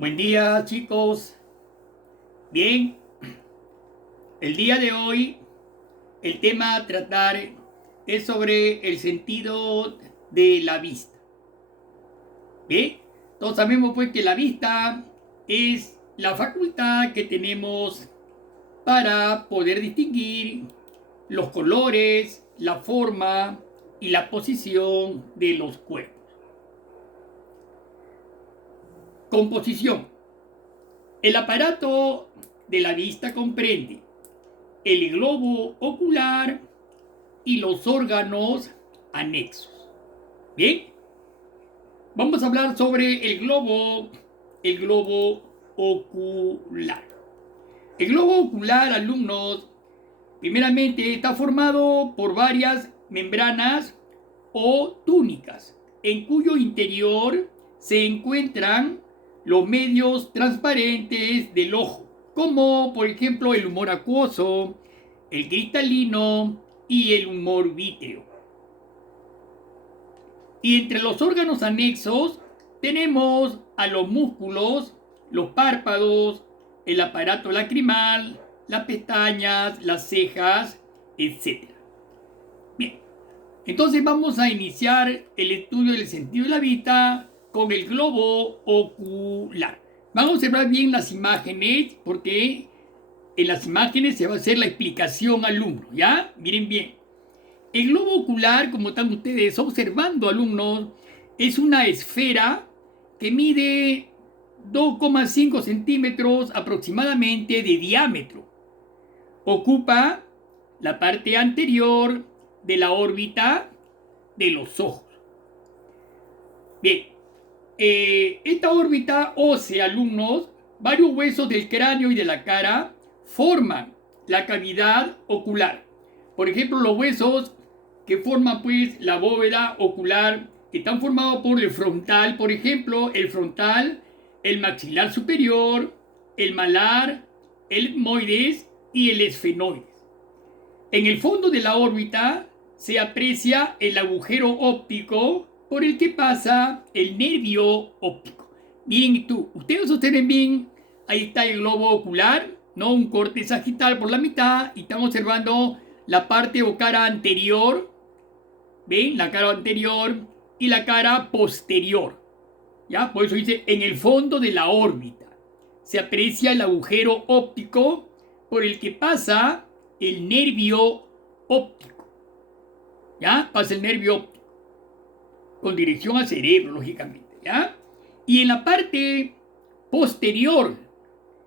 Buen día, chicos. Bien, el día de hoy el tema a tratar es sobre el sentido de la vista. Bien, todos sabemos pues que la vista es la facultad que tenemos para poder distinguir los colores, la forma y la posición de los cuerpos. Composición. El aparato de la vista comprende el globo ocular y los órganos anexos. Bien, vamos a hablar sobre el globo ocular. El globo ocular, alumnos, primeramente está formado por varias membranas o túnicas, en cuyo interior se encuentran los medios transparentes del ojo, como por ejemplo el humor acuoso, el cristalino y el humor vítreo. Y entre los órganos anexos tenemos a los músculos, los párpados, el aparato lacrimal, las pestañas, las cejas, etc. Bien, entonces vamos a iniciar el estudio del sentido de la vista con el globo ocular. Vamos a observar bien las imágenes porque en las imágenes se va a hacer la explicación al alumno, ¿ya? Miren bien. El globo ocular, como están ustedes observando, alumnos, es una esfera que mide 2,5 centímetros aproximadamente de diámetro. Ocupa la parte anterior de la órbita de los ojos. Bien, esta órbita ósea, alumnos, varios huesos del cráneo y de la cara forman la cavidad ocular. Por ejemplo, los huesos que forman pues la bóveda ocular están formados por el frontal, por ejemplo, el frontal, el maxilar superior, el malar, el etmoides y el esfenoides. En el fondo de la órbita se aprecia el agujero óptico por el que pasa el nervio óptico. Miren ustedes observen bien, ahí está el globo ocular, ¿no? Un corte sagital por la mitad y estamos observando la parte o cara anterior, ¿ven? La cara anterior y la cara posterior, ¿ya? Por eso dice en el fondo de la órbita se aprecia el agujero óptico por el que pasa el nervio óptico, ¿ya? Pasa el nervio óptico con dirección al cerebro, lógicamente, ¿ya? Y en la parte posterior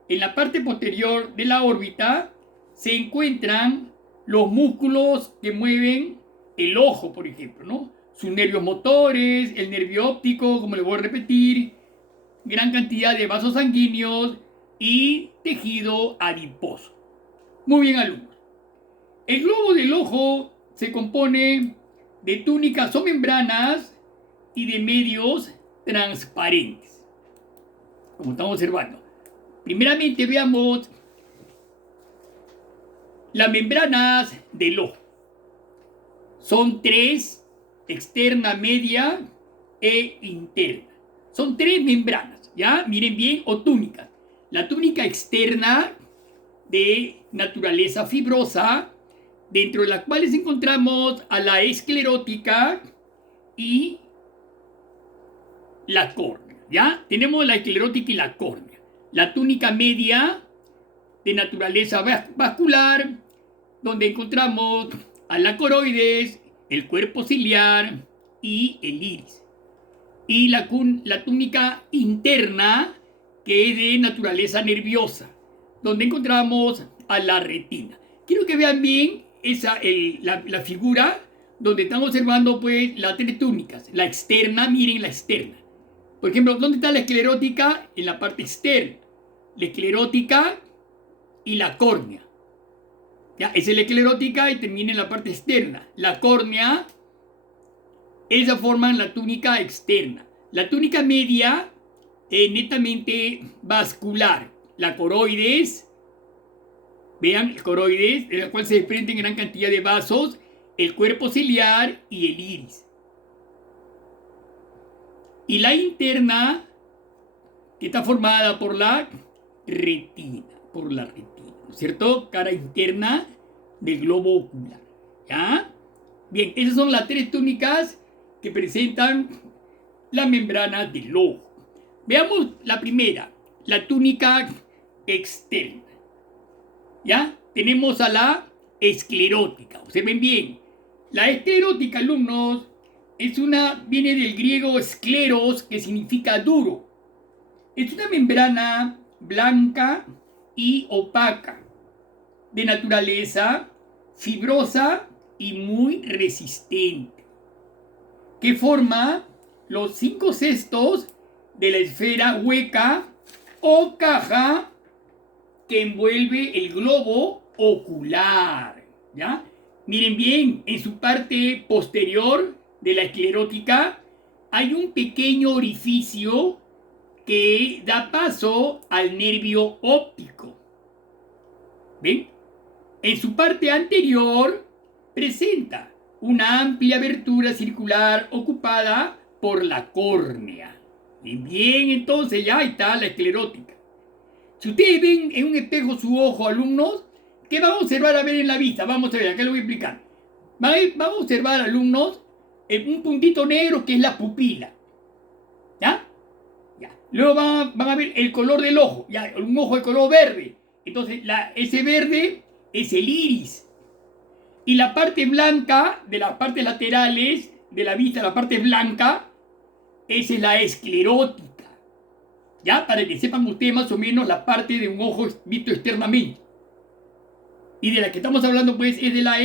de la órbita se encuentran los músculos que mueven el ojo, por ejemplo, ¿no? Sus nervios motores, el nervio óptico, como le voy a repetir, gran cantidad de vasos sanguíneos y tejido adiposo. Muy bien, alumnos. El globo del ojo se compone de túnicas o membranas y de medios transparentes, como estamos observando. Primeramente veamos las membranas del ojo. Son tres: externa, media e interna. Son tres membranas, ¿ya? Miren bien, o túnicas. La túnica externa de naturaleza fibrosa, dentro de las cuales encontramos a la esclerótica y la córnea, ¿ya? Tenemos la esclerótica y la córnea. La túnica media de naturaleza vascular, donde encontramos a la coroides, el cuerpo ciliar y el iris. Y la túnica interna, que es de naturaleza nerviosa, donde encontramos a la retina. Quiero que vean bien la figura donde están observando pues las tres túnicas. La externa, miren la externa. Por ejemplo, ¿dónde está la esclerótica? En la parte externa. La esclerótica y la córnea. ¿Ya? Esa es la esclerótica y termina en la parte externa. La córnea, esa forman la túnica externa. La túnica media es netamente vascular. La coroides, vean, el coroides, de la cual se desprenden gran cantidad de vasos, el cuerpo ciliar y el iris. Y la interna que está formada por la retina, ¿no es cierto? Cara interna del globo ocular, ¿ya? Bien, esas son las tres túnicas que presentan la membrana del ojo. Veamos la primera, la túnica externa, ¿ya? Tenemos a la esclerótica, observen bien. La esclerótica, alumnos, viene del griego escleros, que significa duro. Es una membrana blanca y opaca, de naturaleza fibrosa y muy resistente, que forma los 5/6 de la esfera hueca o caja que envuelve el globo ocular, ¿ya? Miren bien, en su parte posterior de la esclerótica hay un pequeño orificio que da paso al nervio óptico. ¿Ven? En su parte anterior presenta una amplia abertura circular ocupada por la córnea. Bien, entonces ya está la esclerótica. Si ustedes ven en un espejo su ojo, alumnos, ¿qué van a observar a ver en la vista? Vamos a ver, acá lo voy a explicar. Vamos a observar, alumnos, un puntito negro que es la pupila. ¿Ya? Ya. Luego van a ver el color del ojo, ya, un ojo de color verde. Entonces, ese verde es el iris. Y la parte blanca de las partes laterales de la vista, la parte blanca, esa es la esclerótica. ¿Ya? Para que sepan ustedes más o menos la parte de un ojo visto externamente. Y de la que estamos hablando, pues, es de la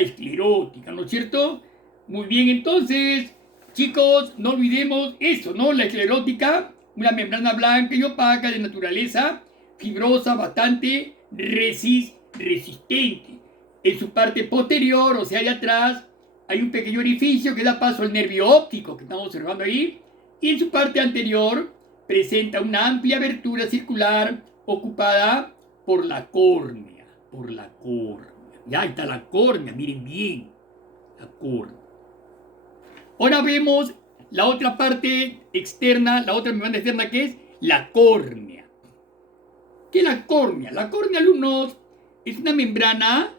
esclerótica, ¿no es cierto? Muy bien, entonces, chicos, no olvidemos eso, ¿no? La esclerótica, una membrana blanca y opaca de naturaleza fibrosa, bastante resistente. En su parte posterior, o sea, allá atrás, hay un pequeño orificio que da paso al nervio óptico que estamos observando ahí. Y en su parte anterior presenta una amplia abertura circular ocupada por la córnea. Ya está la córnea, miren bien. La córnea. Ahora vemos la otra parte externa, la otra membrana externa, que es la córnea. ¿Qué es la córnea? La córnea, alumnos, es una membrana,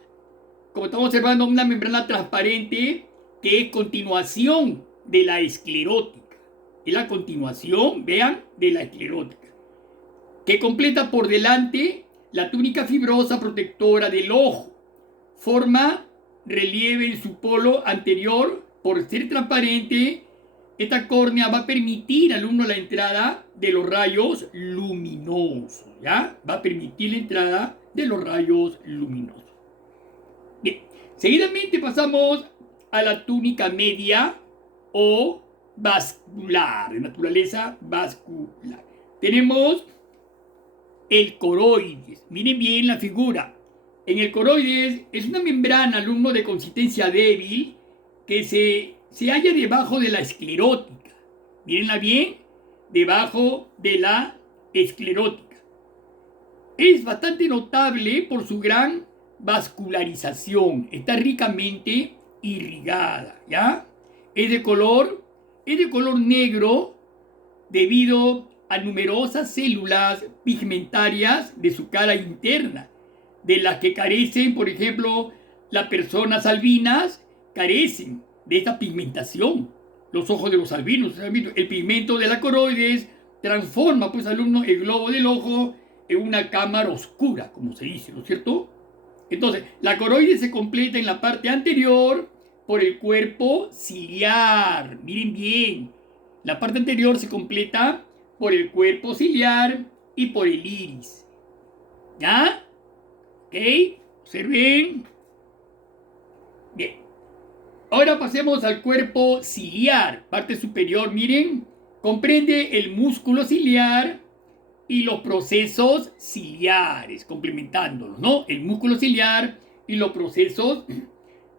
como estamos observando, una membrana transparente que es continuación de la esclerótica. Es la continuación, vean, de la esclerótica, que completa por delante la túnica fibrosa protectora del ojo. Forma relieve en su polo anterior. Por ser transparente, esta córnea va a permitir, alumno, la entrada de los rayos luminosos, ¿ya? Va a permitir la entrada de los rayos luminosos. Bien, seguidamente pasamos a la túnica media o vascular, de naturaleza vascular. Tenemos el coroides. Miren bien la figura. En el coroides es una membrana, alumno, de consistencia débil que se halla debajo de la esclerótica. Mírenla bien, debajo de la esclerótica. Es bastante notable por su gran vascularización. Está ricamente irrigada, ¿ya? Es de color negro debido a numerosas células pigmentarias de su cara interna, de las que carecen, por ejemplo, las personas albinas carecen de esta pigmentación. Los ojos de los albinos, el pigmento de la coroides transforma, pues, alumnos, el globo del ojo en una cámara oscura, como se dice, ¿no es cierto? Entonces, la coroides se completa en la parte anterior por el cuerpo ciliar. Miren bien, la parte anterior se completa por el cuerpo ciliar y por el iris. ¿Ya? ¿Ok? Observen. Bien. Ahora pasemos al cuerpo ciliar. Parte superior, miren, comprende el músculo ciliar y los procesos ciliares, complementándolos, ¿no? El músculo ciliar y los procesos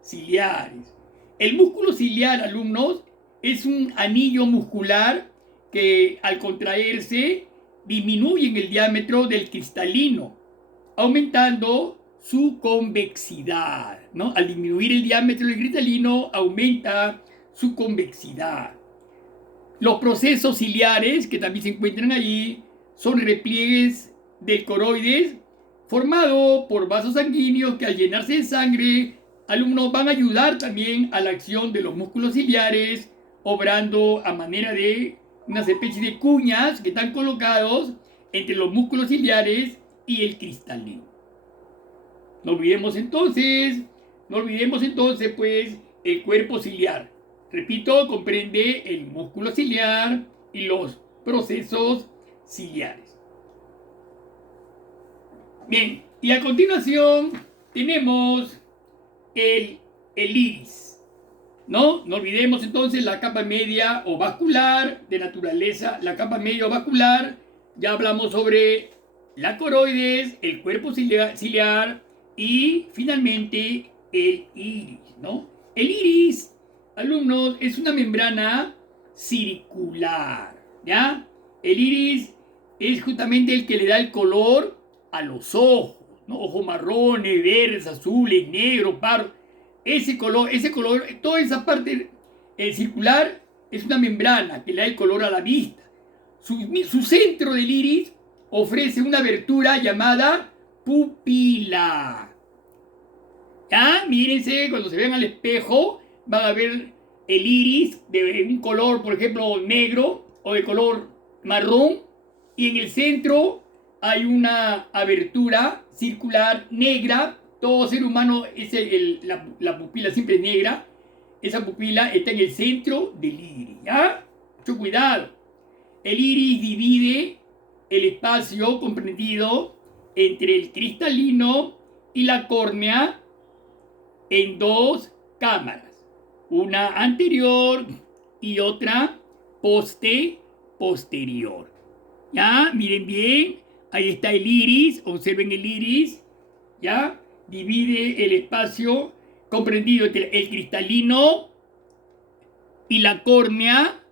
ciliares. El músculo ciliar, alumnos, es un anillo muscular que al contraerse disminuye en el diámetro del cristalino, aumentando su convexidad, ¿no? Al disminuir el diámetro del cristalino, aumenta su convexidad. Los procesos ciliares, que también se encuentran allí, son repliegues del coroides formado por vasos sanguíneos que al llenarse de sangre, alumnos van a ayudar también a la acción de los músculos ciliares, obrando a manera de una especie de cuñas que están colocados entre los músculos ciliares y el cristalino. No olvidemos entonces, pues, el cuerpo ciliar. Repito, comprende el músculo ciliar y los procesos ciliares. Bien, y a continuación tenemos el iris. No olvidemos entonces la capa media o vascular de naturaleza. La capa media o vascular, ya hablamos sobre la coroides, el cuerpo ciliar y finalmente el iris, ¿no? El iris, alumnos, es una membrana circular, ¿ya? El iris es justamente el que le da el color a los ojos, ¿no? Ojos marrones, verdes, azules, negros, pardos. Ese color, toda esa parte circular es una membrana que le da el color a la vista. Su centro del iris ofrece una abertura llamada pupila. ¿Ya? Mírense, cuando se vean al espejo, van a ver el iris de un color, por ejemplo, negro o de color marrón, y en el centro hay una abertura circular negra. Todo ser humano, la pupila siempre es negra. Esa pupila está en el centro del iris, ¿ya? Mucho cuidado. El iris divide el espacio comprendido entre el cristalino y la córnea en dos cámaras, una anterior y otra posterior. ¿Ya? Miren bien, ahí está el iris, observen el iris, ¿ya? Divide el espacio comprendido entre el cristalino y la córnea,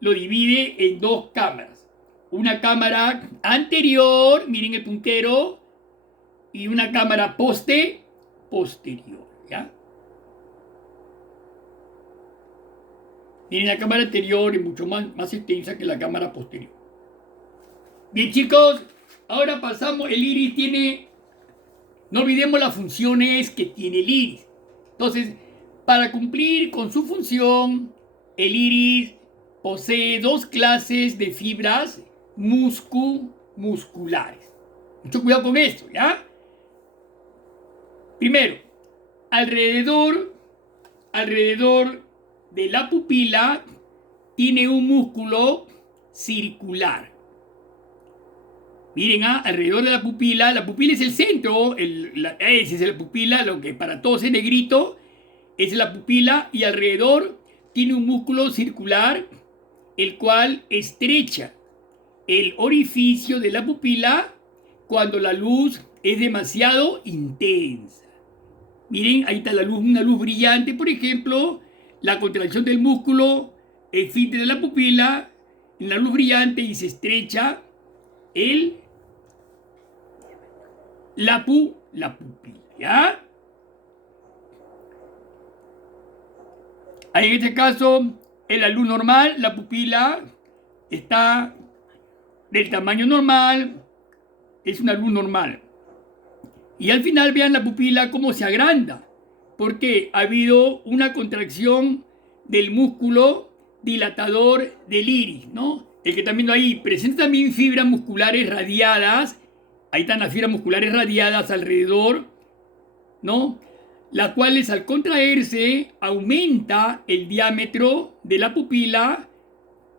lo divide en dos cámaras. Una cámara anterior, miren el puntero, y una cámara posterior, ¿ya? Miren, la cámara anterior es mucho más extensa que la cámara posterior. Bien, chicos, ahora pasamos. El iris tiene, no olvidemos las funciones que tiene el iris. Entonces, para cumplir con su función, el iris posee dos clases de fibras musculares. Mucho cuidado con esto, ¿ya? Primero, alrededor de la pupila tiene un músculo circular. Miren, alrededor de la pupila es el centro, esa es la pupila, lo que para todos es negrito, es la pupila, y alrededor tiene un músculo circular, el cual estrecha el orificio de la pupila cuando la luz es demasiado intensa. Miren, ahí está la luz, una luz brillante, por ejemplo, la contracción del músculo esfínter de la pupila, en la luz brillante, y se estrecha la pupila, ¿ya? Ahí en este caso, en la luz normal, la pupila está del tamaño normal, es una luz normal. Y al final vean la pupila cómo se agranda, porque ha habido una contracción del músculo dilatador del iris, ¿no? El que están viendo ahí presenta también fibras musculares radiadas. Ahí están las fibras musculares radiadas alrededor, ¿no? Las cuales al contraerse aumenta el diámetro de la pupila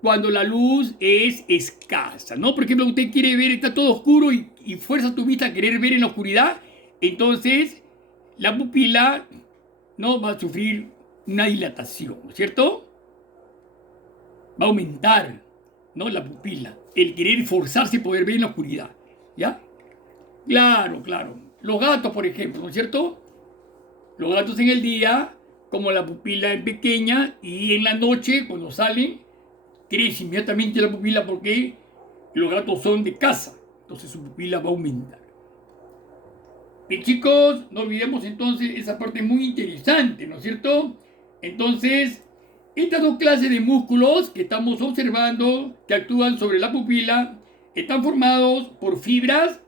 cuando la luz es escasa, ¿no? Por ejemplo, usted quiere ver, está todo oscuro y fuerza tu vista a querer ver en la oscuridad, entonces la pupila, ¿no?, va a sufrir una dilatación, ¿no es cierto? Va a aumentar, ¿no?, la pupila, el querer forzarse a poder ver en la oscuridad, ¿ya? Claro. Los gatos, por ejemplo, ¿no es cierto? Los gatos en el día, como la pupila es pequeña, y en la noche, cuando salen, crece inmediatamente la pupila porque los gatos son de caza, entonces su pupila va a aumentar. Bien, chicos, no olvidemos entonces esa parte muy interesante, ¿no es cierto? Entonces, Estas dos clases de músculos que estamos observando que actúan sobre la pupila están formados por fibras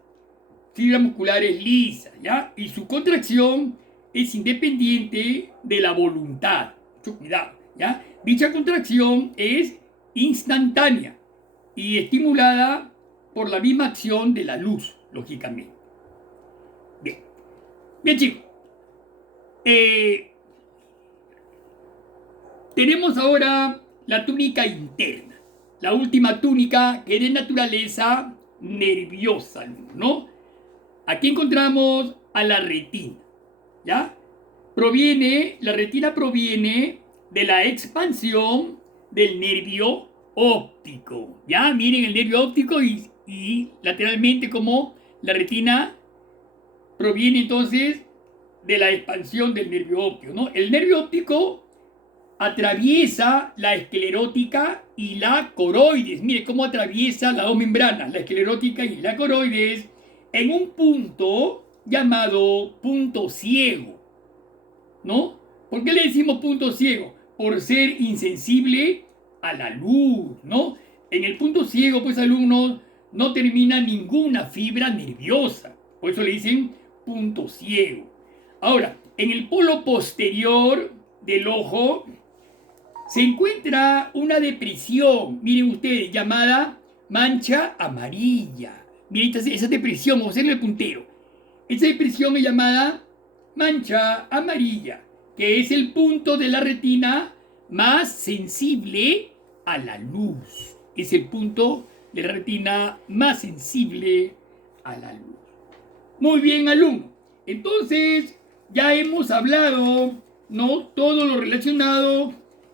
musculares lisas, ¿ya? Y su contracción es independiente de la voluntad. Mucho cuidado, ¿ya? Dicha contracción es instantánea y estimulada por la misma acción de la luz, lógicamente. Bien, bien chicos. Tenemos ahora la túnica interna, la última túnica que es de naturaleza nerviosa, ¿no? Aquí encontramos a la retina, ¿ya? La retina proviene de la expansión del nervio óptico, ¿ya? Miren el nervio óptico y lateralmente como la retina proviene entonces de la expansión del nervio óptico, ¿no? El nervio óptico atraviesa la esclerótica y la coroides. Mire cómo atraviesa las dos membranas, la esclerótica y la coroides, en un punto llamado punto ciego, ¿no? ¿Por qué le decimos punto ciego? Por ser insensible a la luz, ¿no? En el punto ciego, pues alumnos, no termina ninguna fibra nerviosa. Por eso le dicen punto ciego. Ahora, en el polo posterior del ojo se encuentra una depresión, miren ustedes, llamada mancha amarilla. Miren esa depresión, vamos a hacerle el puntero. Esa depresión es llamada mancha amarilla, que es el punto de la retina más sensible a la luz. Es el punto de la retina más sensible a la luz. Muy bien, alumno. Entonces, ya hemos hablado, ¿no? Todo lo relacionado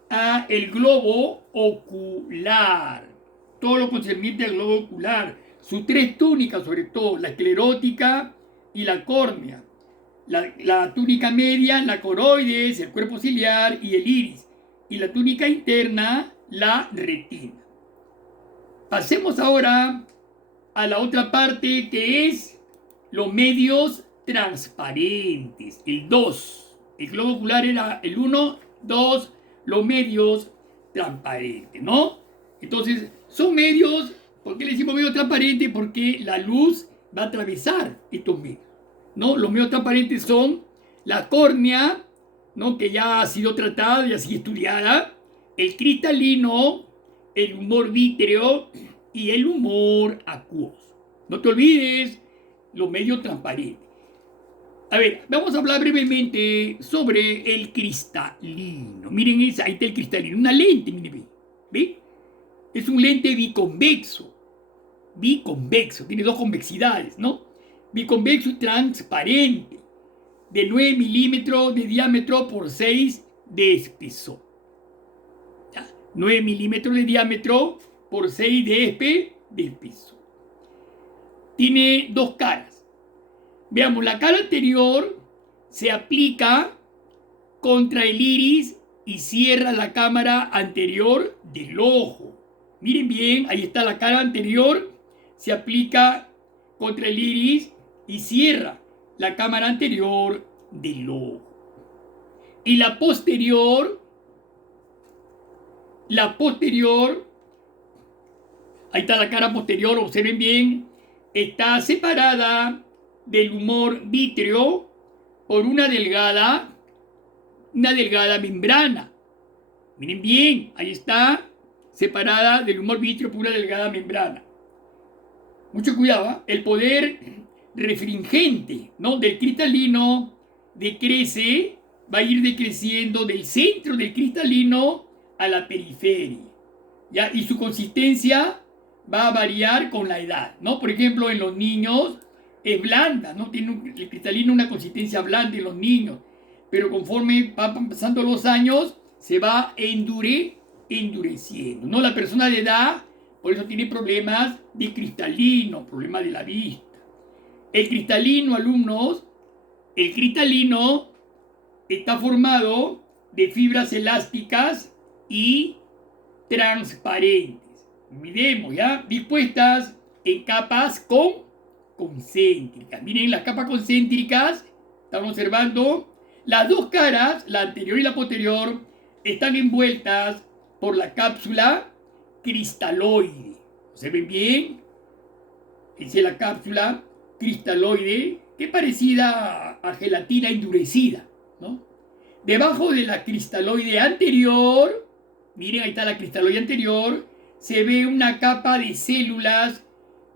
a el globo ocular. Todo lo concerniente al globo ocular. Sus tres túnicas, sobre todo, la esclerótica y la córnea. La túnica media, la coroides, el cuerpo ciliar y el iris. Y la túnica interna, la retina. Pasemos ahora a la otra parte que es los medios transparentes. El 2. El globo ocular era el 1, 2, los medios transparentes, ¿no? Entonces, son medios, ¿por qué le decimos medios transparentes? Porque la luz va a atravesar estos medios, ¿no? Los medios transparentes son la córnea, ¿no? Que ya ha sido tratada y así estudiada, el cristalino, el humor vítreo y el humor acuoso. No te olvides los medios transparentes. A ver, vamos a hablar brevemente sobre el cristalino. Miren, ahí está el cristalino, una lente, miren, ¿ve? Es un lente biconvexo. Biconvexo, tiene dos convexidades, ¿no? Biconvexo y transparente, de 9 milímetros de diámetro por 6 de espesor. ¿Ya? 9 milímetros de diámetro por 6 de espesor. Tiene dos caras. Veamos, la cara anterior se aplica contra el iris y cierra la cámara anterior del ojo. Miren bien, ahí está la cara anterior, se aplica contra el iris y cierra la cámara anterior del ojo. Y la posterior, ahí está la cara posterior, observen bien, está separada del humor vítreo por una delgada membrana. Miren bien, ahí está separada del humor vítreo por una delgada membrana. Mucho cuidado, ¿eh? El poder refringente, ¿no? Del cristalino va a ir decreciendo del centro del cristalino a la periferia, ¿ya? Y su consistencia va a variar con la edad, ¿no? Por ejemplo, en los niños es blanda, ¿no? Tiene el cristalino una consistencia blanda en los niños, pero conforme van pasando los años se va endureciendo, ¿no? La persona de edad, por eso tiene problemas de cristalino, problemas de la vista. El cristalino, alumnos, está formado de fibras elásticas y transparentes. Miremos, ¿ya? Dispuestas en capas concéntricas. Miren las capas concéntricas, estamos observando las dos caras, la anterior y la posterior, están envueltas por la cápsula cristaloide. ¿Se ven bien? Esa es la cápsula cristaloide, que es parecida a gelatina endurecida, ¿no? Debajo de la cristaloide anterior, miren, ahí está la cristaloide anterior, se ve una capa de células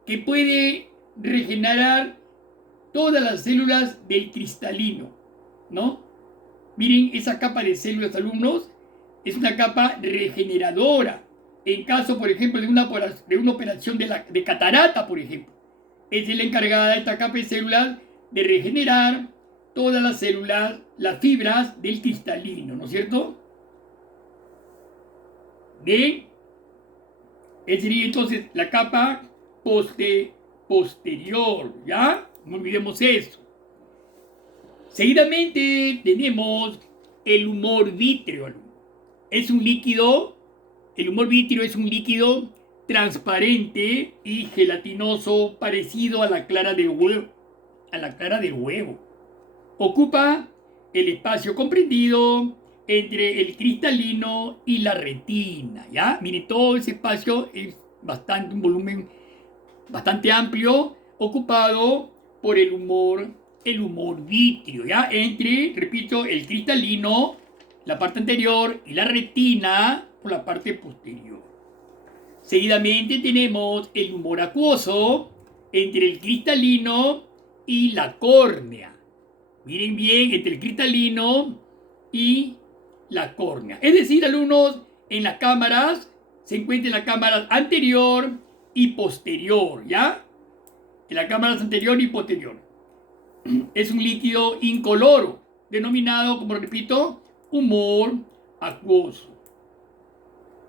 que puede regenerar todas las células del cristalino, ¿no? Miren, esa capa de células, alumnos, es una capa regeneradora. En caso, por ejemplo, de una operación de catarata, por ejemplo, es la encargada de esta capa de células de regenerar todas las células, las fibras del cristalino, ¿no es cierto? Bien, esa sería entonces la capa posterior, ¿ya? No olvidemos eso. Seguidamente tenemos el humor vítreo. Es un líquido, el humor vítreo es un líquido transparente y gelatinoso parecido a la clara de huevo. Ocupa el espacio comprendido entre el cristalino y la retina, ¿ya? Miren, todo ese espacio es un volumen bastante amplio, ocupado por el humor vítreo, ¿ya? Entre, repito, el cristalino, la parte anterior, y la retina por la parte posterior. Seguidamente tenemos el humor acuoso entre el cristalino y la córnea. Miren bien, entre el cristalino y la córnea. Es decir, alumnos, en las cámaras se encuentra en la cámara anterior y posterior, ¿ya? En la cámara anterior y posterior. Es un líquido incoloro, denominado, como repito, humor acuoso.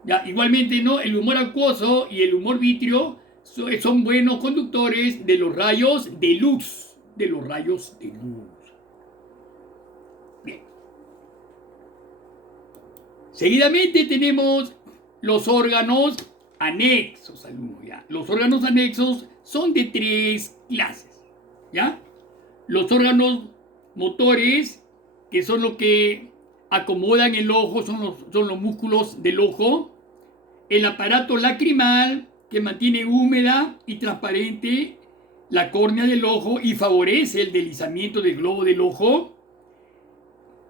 Ya, igualmente, ¿no? El humor acuoso y el humor vítreo son buenos conductores de los rayos de luz. Bien. Seguidamente tenemos los órganos anexos, alumnos, ¿ya? Los órganos anexos son de 3 clases, ¿ya? Los órganos motores, que son los que acomodan el ojo, son los músculos del ojo. El aparato lacrimal, que mantiene húmeda y transparente la córnea del ojo y favorece el deslizamiento del globo del ojo.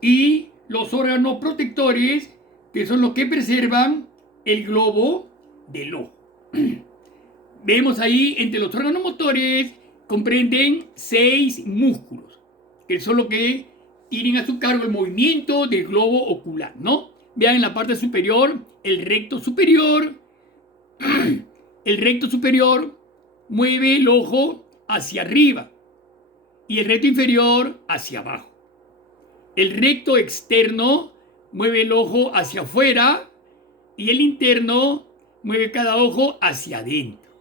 Y los órganos protectores, que son los que preservan el globo del ojo. Vemos ahí, entre los órganos motores, comprenden 6 músculos, que son los que tienen a su cargo el movimiento del globo ocular, ¿no? Vean en la parte superior, el recto superior. El recto superior mueve el ojo hacia arriba y el recto inferior hacia abajo. El recto externo mueve el ojo hacia afuera y el interno mueve cada ojo hacia adentro.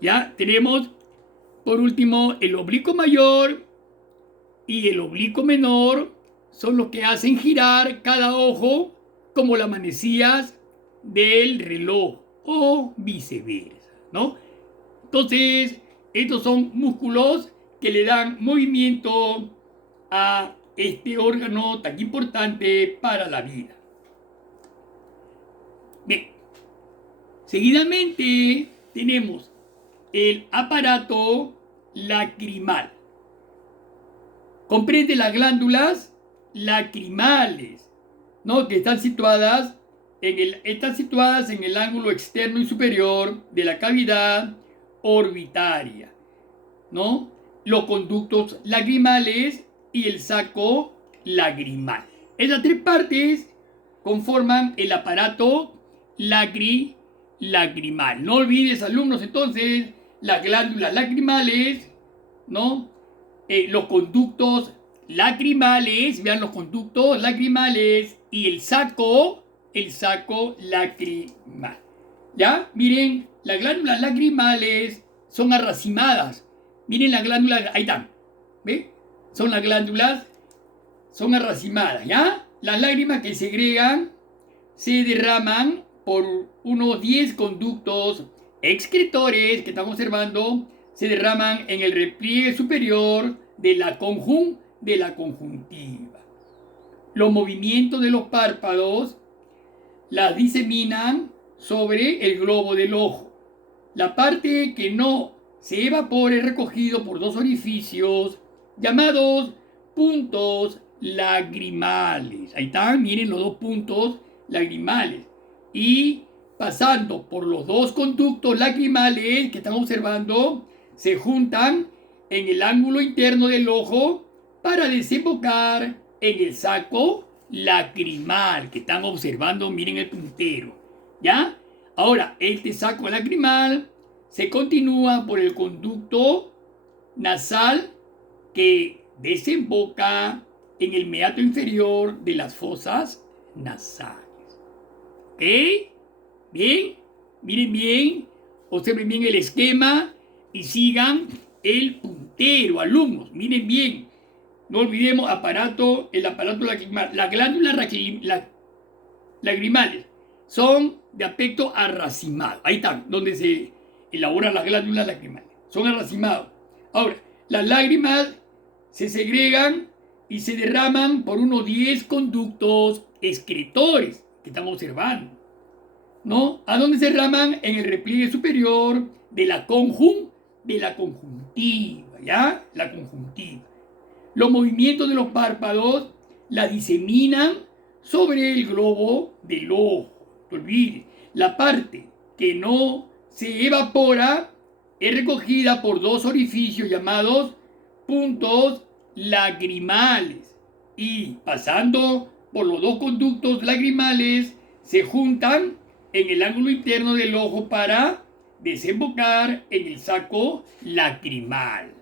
Ya tenemos, por último, el oblicuo mayor y el oblicuo menor son los que hacen girar cada ojo como las manecillas del reloj o viceversa, ¿no? Entonces, estos son músculos que le dan movimiento a este órgano tan importante para la vida. Bien, seguidamente tenemos el aparato lacrimal. Comprende las glándulas lacrimales, ¿no? Que están situadas en el ángulo externo y superior de la cavidad orbitaria, ¿no? Los conductos lacrimales y el saco lagrimal. Esas 3 partes conforman el aparato lacrimal. No olvides, alumnos, entonces, las glándulas lacrimales, ¿no? Los conductos lacrimales, vean los conductos lacrimales y el saco lacrimal. ¿Ya? Miren, las glándulas lacrimales son arracimadas. Miren las glándulas, ahí están. ¿Ve? Las glándulas son arracimadas, ¿ya? Las lágrimas que segregan se derraman por unos 10 conductos excretores que estamos observando, se derraman en el repliegue superior de la conjuntiva. Los movimientos de los párpados las diseminan sobre el globo del ojo. La parte que no se evapora es recogido por dos orificios llamados puntos lagrimales. Ahí están, miren los dos puntos lagrimales. Y pasando por los dos conductos lagrimales que están observando, se juntan en el ángulo interno del ojo para desembocar en el saco lacrimal que están observando, miren el puntero, ¿ya? Ahora, este saco lacrimal se continúa por el conducto nasal que desemboca en el meato inferior de las fosas nasales. ¿Ok? Bien, miren bien, observen bien el esquema y sigan el puntero, alumnos, miren bien. No olvidemos el aparato lacrimal. Las glándulas lagrimales son de aspecto arracimado. Ahí están, donde se elaboran las glándulas lacrimales. Son arracimados. Ahora, las lágrimas se segregan y se derraman por unos 10 conductos excretores que estamos observando, ¿no? ¿A dónde se derraman? En el repliegue superior de la conjuntiva, ¿ya? La conjuntiva. Los movimientos de los párpados la diseminan sobre el globo del ojo. No te olvides, la parte que no se evapora es recogida por dos orificios llamados puntos lagrimales y pasando por los dos conductos lagrimales se juntan en el ángulo interno del ojo para desembocar en el saco lacrimal.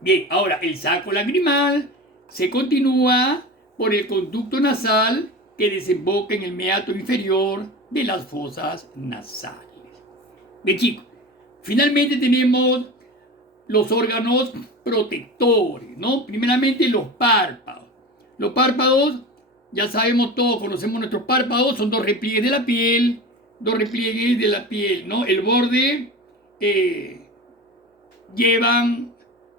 Bien, ahora el saco lacrimal se continúa por el conducto nasal que desemboca en el meato inferior de las fosas nasales. Bien, chicos, finalmente tenemos los órganos protectores, ¿no? Primeramente los párpados. Los párpados, ya sabemos todos, conocemos nuestros párpados, son dos repliegues de la piel, ¿no? El borde llevan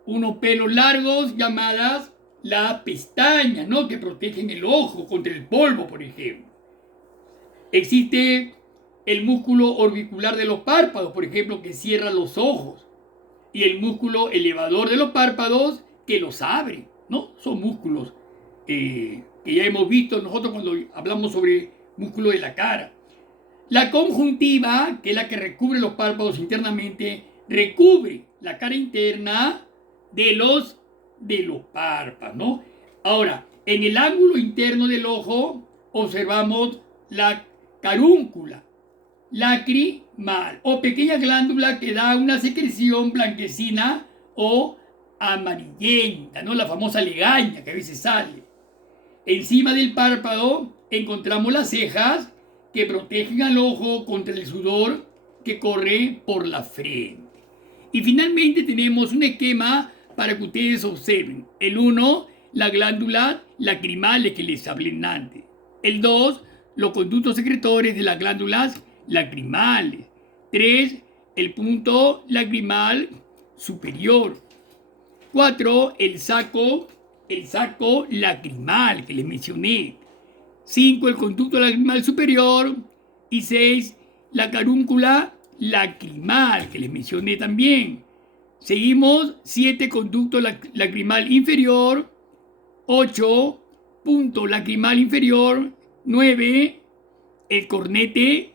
unos pelos largos llamadas las pestañas, ¿no? Que protegen el ojo contra el polvo, por ejemplo. Existe el músculo orbicular de los párpados, por ejemplo, que cierra los ojos. Y el músculo elevador de los párpados que los abre, ¿no? Son músculos que ya hemos visto nosotros cuando hablamos sobre músculo de la cara. La conjuntiva, que es la que recubre los párpados internamente, recubre la cara interna de los párpados, ¿no? Ahora, en el ángulo interno del ojo observamos la carúncula lacrimal o pequeña glándula que da una secreción blanquecina o amarillenta, ¿no? La famosa legaña que a veces sale. Encima del párpado encontramos las cejas que protegen al ojo contra el sudor que corre por la frente. Y finalmente tenemos un esquema para que ustedes observen. El 1, la glándula lacrimales que les hablé antes. El 2, los conductos secretores de las glándulas lacrimales. 3, el punto lacrimal superior. 4, el saco lacrimal que les mencioné. 5, el conducto lacrimal superior. Y 6, la carúncula lacrimal que les mencioné también. Seguimos, 7, conducto lacrimal inferior. 8, punto lacrimal inferior. 9, el cornete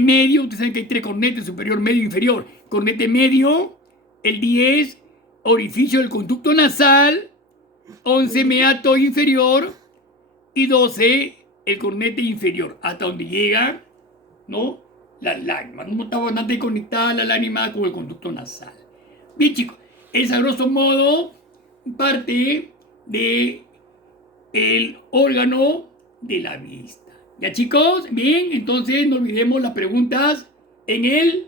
medio. Ustedes saben que hay 3 cornetes, superior, medio, inferior. Cornete medio. El 10, orificio del conducto nasal. 11, meato inferior. Y 12, el cornete inferior. Hasta donde llega, ¿no? Las lágrimas. No está bastante conectada la lágrima con el conducto nasal. Bien, chicos, es a grosso modo parte de el órgano de la vista. ¿Ya, chicos? Bien, entonces no olvidemos las preguntas en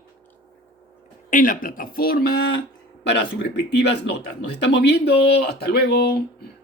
la plataforma para sus respectivas notas. Nos estamos viendo. Hasta luego.